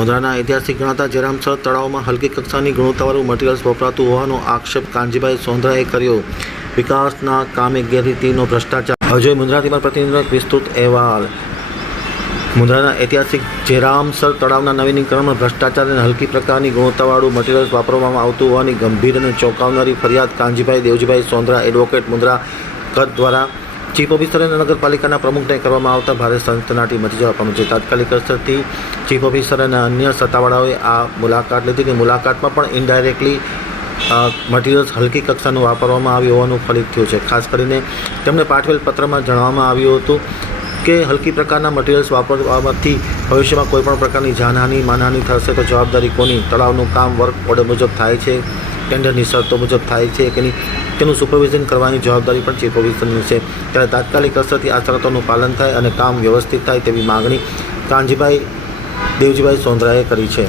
મુન્દ્રાના ઐતિહાસિક ગણાતા જેરામસર તળાવમાં હલકી કક્ષાની ગુણવત્તાવાળું મટીરિયલ્સ વપરાતું હોવાનો આક્ષેપ કાનજીભાઈ સોંધરાએ કર્યો. વિકાસના કામે ગેરરીતિનો ભ્રષ્ટાચાર. અજય મુન્દ્રાથી મારા પ્રતિનિધિનો વિસ્તૃત અહેવાલ. મુંદ્રાના ઐતિહાસિક જેરામસર તળાવના નવીનીકરણમાં ભ્રષ્ટાચાર અને હલકી પ્રકારની ગુણવત્તાવાળું મટીરિયલ્સ વાપરવામાં આવતું હોવાની ગંભીર અને ચોંકાવનારી ફરિયાદ કાનજીભાઈ દેવજીભાઈ સોંદરા એડવોકેટ મુંદ્રા કદ દ્વારા ચીફ ઓફિસર અને નગરપાલિકાના પ્રમુખને કરવામાં આવતા ભારે સનસનાટી મચી જવા પામી છે તાત્કાલિક અસરથી ચીફ ઓફિસર અને અન્ય સત્તાવાળાઓએ આ મુલાકાત લીધી કે મુલાકાતમાં પણ ઇનડાયરેક્ટલી મટીરિયલ્સ હલકી કક્ષાનું વાપરવામાં આવ્યું હોવાનું ફલિત થયું છે. ખાસ કરીને તેમણે પાઠવેલ પત્રમાં જણાવવામાં આવ્યું હતું કે હલકી પ્રકારના મટીરિયલ્સ વાપરવાથી ભવિષ્યમાં કોઈપણ પ્રકારની જાનહાનિ, માનહાનિ થશે તો જવાબદારી કોની? તળાવનું કામ વર્ક ઓર્ડર મુજબ થાય છે ટેન્ડરની શરતો મુજબ થાય છે કે નહીં તેનું સુપરવિઝન કરવાની જવાબદારી પણ ચીફ ઓફિસરની છે. ત્યારે તાત્કાલિક અસરથી આ શરતોનું પાલન થાય અને કામ વ્યવસ્થિત થાય તેવી માગણી કાનજીભાઈ દેવજીભાઈ સોંદરાએ કરી છે.